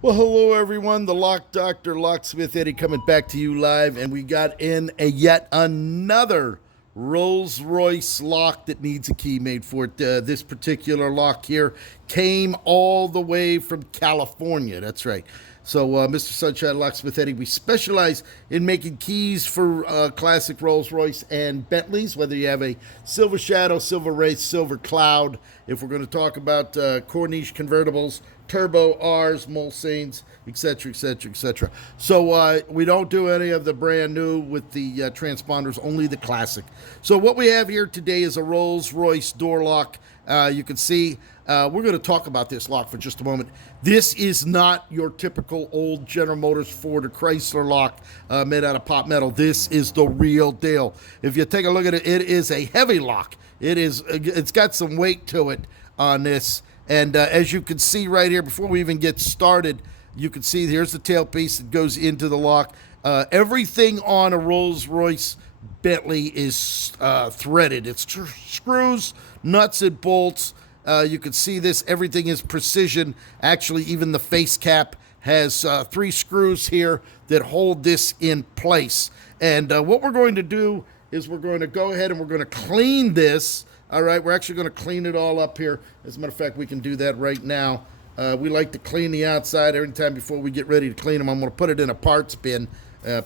Well, hello everyone. The Lockdoctor, Locksmith Eddy coming back to you live, and we got in a yet another Rolls-Royce lock that needs a key made for it. This particular lock here came all the way from California. That's right. So, Mr. Sunshine Locksmith Eddy, we specialize in making keys for classic Rolls-Royce and Bentleys, whether you have a Silver Shadow, Silver Wraith, Silver Cloud. If we're going to talk about Corniche convertibles, Turbo R's, Mulsanes, etc., etc., etc. So we don't do any of the brand new with the transponders, only the classic. So what we have here today is a Rolls-Royce door lock. You can see we're going to talk about this lock for just a moment. This is not your typical old General Motors, Ford, or Chrysler lock made out of pot metal. This is the real deal. If you take a look at it, it is a heavy lock. It's got some weight to it on this. And as you can see right here, before we even get started, you can see here's the tailpiece that goes into the lock. Everything on a Rolls-Royce Bentley is threaded. It's screws, nuts, and bolts. You can see this. Everything is precision. Actually, even the face cap has 3 screws here that hold this in place. And what we're going to do is we're going to go ahead and we're going to clean this. All right, we're actually going to clean it all up here. As a matter of fact, we can do that right now. We like to clean the outside every time before we get ready to clean them. I'm going to put it in a parts bin,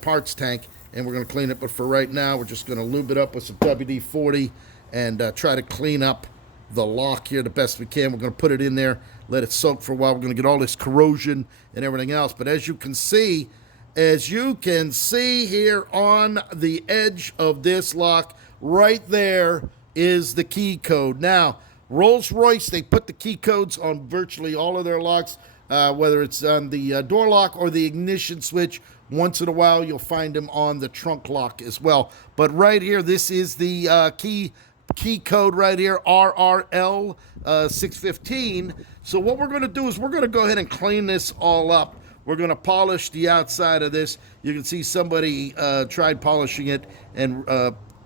parts tank, and we're going to clean it. But for right now, we're just going to lube it up with some WD-40 and try to clean up the lock here the best we can. We're going to put it in there, let it soak for a while. We're going to get all this corrosion and everything else. But as you can see here on the edge of this lock, right there is the key code. Now, Rolls-Royce, they put the key codes on virtually all of their locks, whether it's on the door lock or the ignition switch. Once in a while, you'll find them on the trunk lock as well. But right here, this is the key code right here, RRL 615. So what we're going to do is we're going to go ahead and clean this all up. We're going to polish the outside of this. You can see somebody tried polishing it and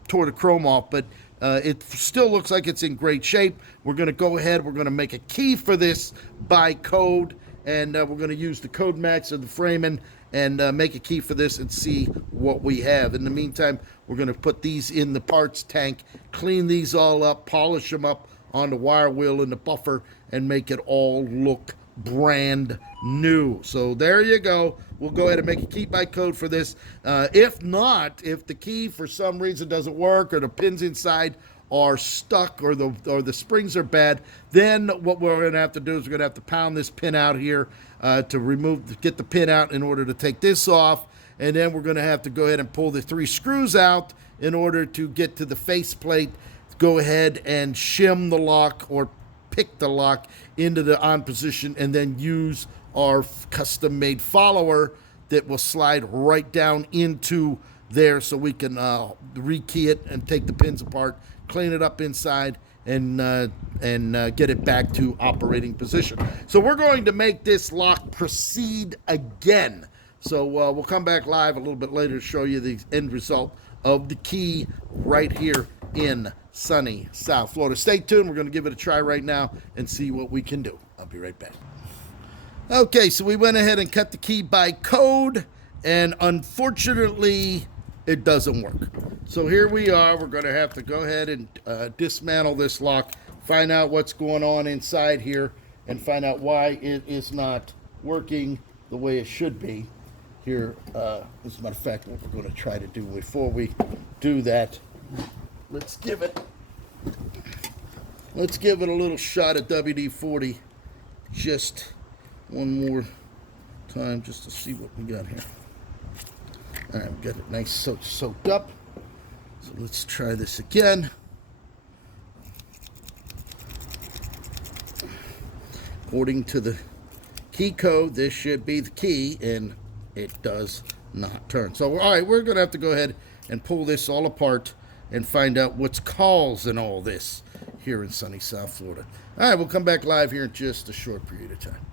tore the chrome off, but it still looks like it's in great shape. We're going to go ahead. We're going to make a key for this by code, and we're going to use the code max of the framing and make a key for this and see what we have. In the meantime, we're going to put these in the parts tank, clean these all up, polish them up on the wire wheel and the buffer, and make it all look brand new. So there you go. We'll go ahead and make a key by code for this. If not, if the key for some reason doesn't work or the pins inside are stuck or the springs are bad, then what we're going to have to do is we're going to have to pound this pin out here to get the pin out in order to take this off. And then we're going to have to go ahead and pull the 3 screws out in order to get to the faceplate. Go ahead and shim the lock or pick the lock into the on position, and then use our custom-made follower that will slide right down into there so we can rekey it and take the pins apart, clean it up inside, and get it back to operating position. So we're going to make this lock proceed again. So we'll come back live a little bit later to show you the end result of the key right here in sunny South Florida. Stay tuned. We're going to give it a try right now and see what we can do. I'll be right back. Okay, so we went ahead and cut the key by code, and unfortunately, it doesn't work. So here we are. We're going to have to go ahead and dismantle this lock, find out what's going on inside here, and find out why it is not working the way it should be. Here, as a matter of fact, what we're going to try to do before we do that, let's give it a little shot of WD-40 just one more time just to see what we got here. All right, we got it nice soaked up. So let's try this again. According to the key code, this should be the key, and it does not turn. So, all right, we're going to have to go ahead and pull this all apart and find out what's causing all this here in sunny South Florida. All right, we'll come back live here in just a short period of time.